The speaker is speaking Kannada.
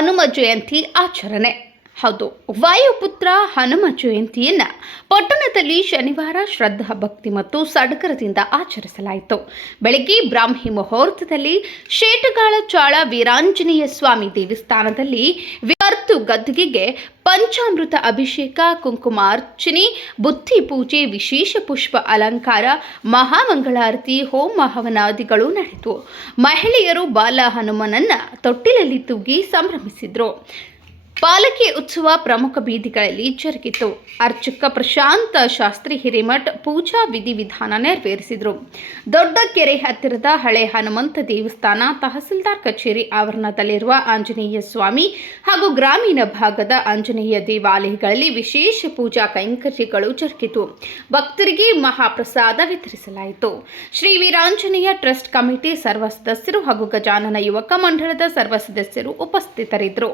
ಹನುಮ ಜಯಂತಿ ಆಚರಣೆ. ಹೌದು, ವಾಯುಪುತ್ರ ಹನುಮ ಜಯಂತಿಯನ್ನು ಪಟ್ಟಣದಲ್ಲಿ ಶನಿವಾರ ಶ್ರದ್ಧಾ ಭಕ್ತಿ ಮತ್ತು ಸಡಗರದಿಂದ ಆಚರಿಸಲಾಯಿತು. ಬೆಳಗ್ಗೆ ಬ್ರಾಹ್ಮಿ ಮುಹೂರ್ತದಲ್ಲಿ ಶೇಟಗಾಳ ಚಾಳ ವೀರಾಂಜನೇಯ ಸ್ವಾಮಿ ದೇವಸ್ಥಾನದಲ್ಲಿ ಕರ್ತು ಗದ್ದುಗೆಗೆ ಪಂಚಾಮೃತ ಅಭಿಷೇಕ, ಕುಂಕುಮಾರ್ಚನೆ, ಬುತ್ತಿ ಪೂಜೆ, ವಿಶೇಷ ಪುಷ್ಪ ಅಲಂಕಾರ, ಮಹಾಮಂಗಳಾರತಿ, ಹೋಮ ಹವನಾದಿಗಳು ನಡೆಯಿತು. ಮಹಿಳೆಯರು ಬಾಲ ಹನುಮನನ್ನ ತೊಟ್ಟಿಲಲ್ಲಿ ತೂಗಿ ಸಂಭ್ರಮಿಸಿದ್ರು. ಪಾಲಕಿ ಉತ್ಸವ ಪ್ರಮುಖ ಬೀದಿಗಳಲ್ಲಿ ಜರುಗಿತು. ಅರ್ಚಕ ಪ್ರಶಾಂತ ಶಾಸ್ತ್ರಿ ಹಿರೇಮಠ್ ಪೂಜಾ ವಿಧಿವಿಧಾನ ನೆರವೇರಿಸಿದರು. ದೊಡ್ಡ ಕೆರೆ ಹತ್ತಿರದ ಹಳೆ ಹನುಮಂತ ದೇವಸ್ಥಾನ, ತಹಸೀಲ್ದಾರ್ ಕಚೇರಿ ಆವರಣದಲ್ಲಿರುವ ಆಂಜನೇಯ ಸ್ವಾಮಿ ಹಾಗೂ ಗ್ರಾಮೀಣ ಭಾಗದ ಆಂಜನೇಯ ದೇವಾಲಯಗಳಲ್ಲಿ ವಿಶೇಷ ಪೂಜಾ ಕೈಂಕರ್ಯಗಳು ಜರುಗಿತು. ಭಕ್ತರಿಗೆ ಮಹಾಪ್ರಸಾದ ವಿತರಿಸಲಾಯಿತು. ಶ್ರೀ ವೀರಾಂಜನೇಯ ಟ್ರಸ್ಟ್ ಕಮಿಟಿ ಸರ್ವ ಸದಸ್ಯರು ಹಾಗೂ ಗಜಾನನ ಯುವಕ ಮಂಡಳದ ಸರ್ವ ಸದಸ್ಯರು ಉಪಸ್ಥಿತರಿದ್ದರು.